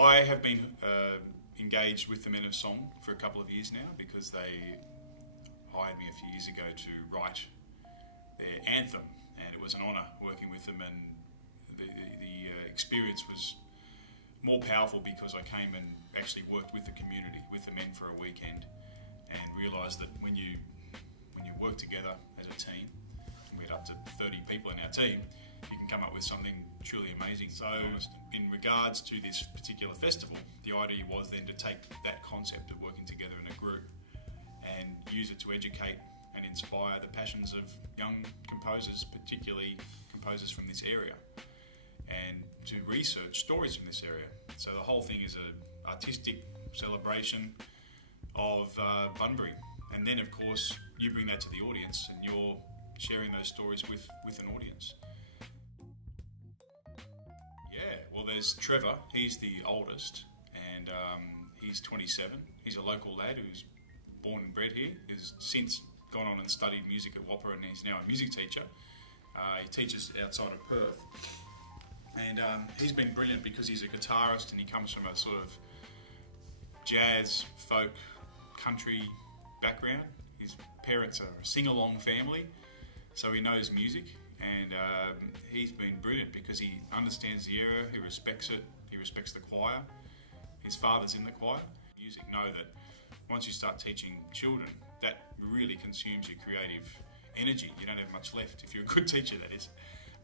I have been engaged with the Men of Song for a couple of years now because they hired me a few years ago to write their anthem, and it was an honour working with them, and the experience was more powerful because I came and actually worked with the community, with the men for a weekend, and realised that when you work together as a team, and we had up to 30 people in our team, you can come up with something truly amazing. So in regards to this particular festival, the idea was then to take that concept of working together in a group and use it to educate and inspire the passions of young composers, particularly composers from this area, and to research stories from this area. So the whole thing is an artistic celebration of Bunbury. And then, of course, you bring that to the audience and you're sharing those stories with an audience. Yeah, well, there's Trevor. He's the oldest, and he's 27. He's a local lad who's born and bred here. He's since gone on and studied music at Whopper, and he's now a music teacher. He teaches outside of Perth. And he's been brilliant because he's a guitarist and he comes from a sort of jazz, folk, country background. His parents are a sing-along family, so he knows music, and he's been brilliant because he understands the era, he respects it, he respects the choir. His father's in the choir. Music, know that once you start teaching children, that really consumes your creative energy. You don't have much left. If you're a good teacher, that is.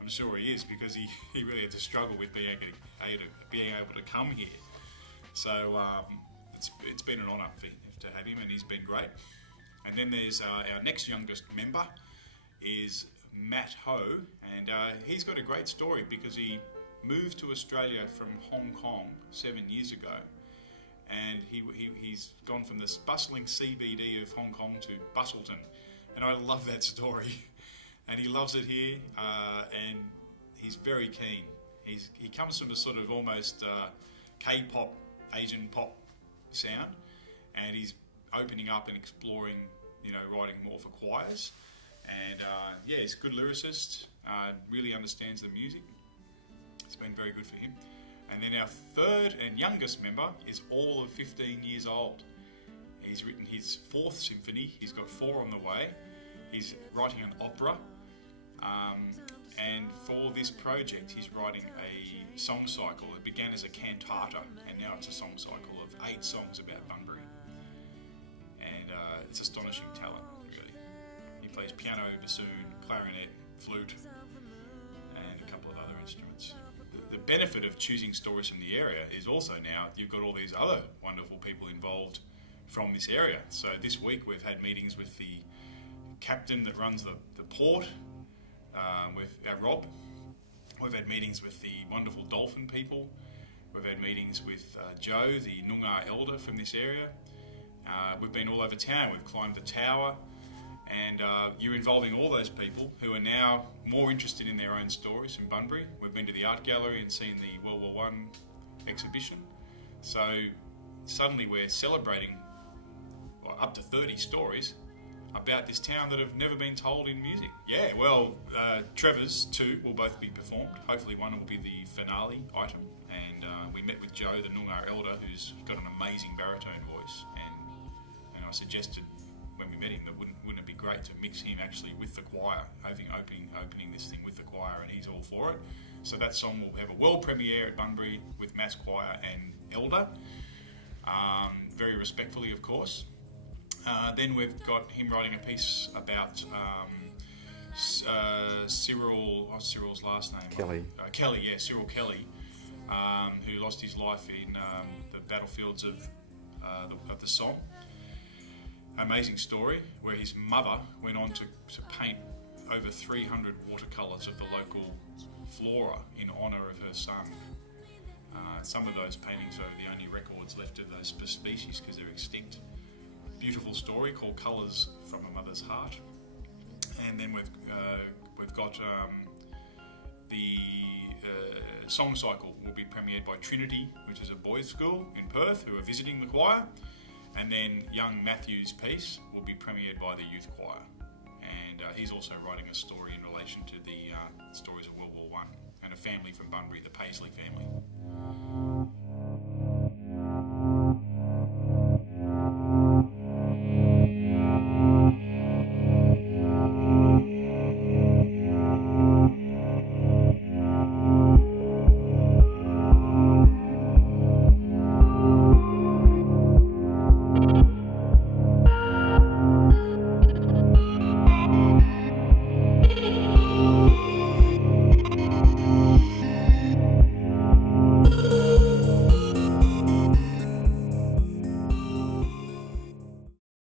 I'm sure he is, because he really had to struggle with being able to come here. So it's been an honour to have him, and he's been great. And then there's our next youngest member is Matt Ho, and he's got a great story because he moved to Australia from Hong Kong 7 years ago, and he's gone from this bustling CBD of Hong Kong to Bustleton, and I love that story. And he loves it here, and he's very keen. He comes from a sort of almost K-pop, Asian pop sound, and he's opening up and exploring, writing more for choirs. And he's a good lyricist, really understands the music. It's been very good for him. And then our third and youngest member is all of 15 years old. He's written his 4th symphony. He's got 4 on the way. He's writing an opera. And for this project, he's writing a song cycle. It began as a cantata, and now it's a song cycle of 8 songs about Bunbury. And it's astonishing talent, really. He plays piano, bassoon, clarinet, flute, and a couple of other instruments. The benefit of choosing stories from the area is also now you've got all these other wonderful people involved from this area. So this week we've had meetings with the captain that runs the port, with our Rob. We've had meetings with the wonderful dolphin people. We've had meetings with Joe, the Noongar elder from this area. We've been all over town. We've climbed the tower, and you're involving all those people who are now more interested in their own stories from Bunbury. We've been to the art gallery and seen the World War I exhibition. So suddenly we're celebrating up to 30 stories about this town that have never been told in music. Yeah, well, Trevor's 2 will both be performed. Hopefully one will be the finale item. And we met with Joe, the Noongar elder, who's got an amazing baritone voice. And I suggested when we met him that wouldn't it be great to mix him actually with the choir, opening this thing with the choir, and he's all for it. So that song will have a world premiere at Bunbury with Mass Choir and Elder, very respectfully, of course. Then we've got him writing a piece about Cyril, what's Cyril's last name? Kelly, Cyril Kelly, who lost his life in the battlefields of the Somme. Amazing story, where his mother went on to paint over 300 watercolours of the local flora in honour of her son. Some of those paintings are the only records left of those species because they're extinct. Beautiful story called Colours from a Mother's Heart. And then we've got the song cycle will be premiered by Trinity, which is a boys' school in Perth, who are visiting the choir. And then young Matthew's piece will be premiered by the youth choir. And he's also writing a story in relation to the stories of World War I and a family from Bunbury, the Paisley family.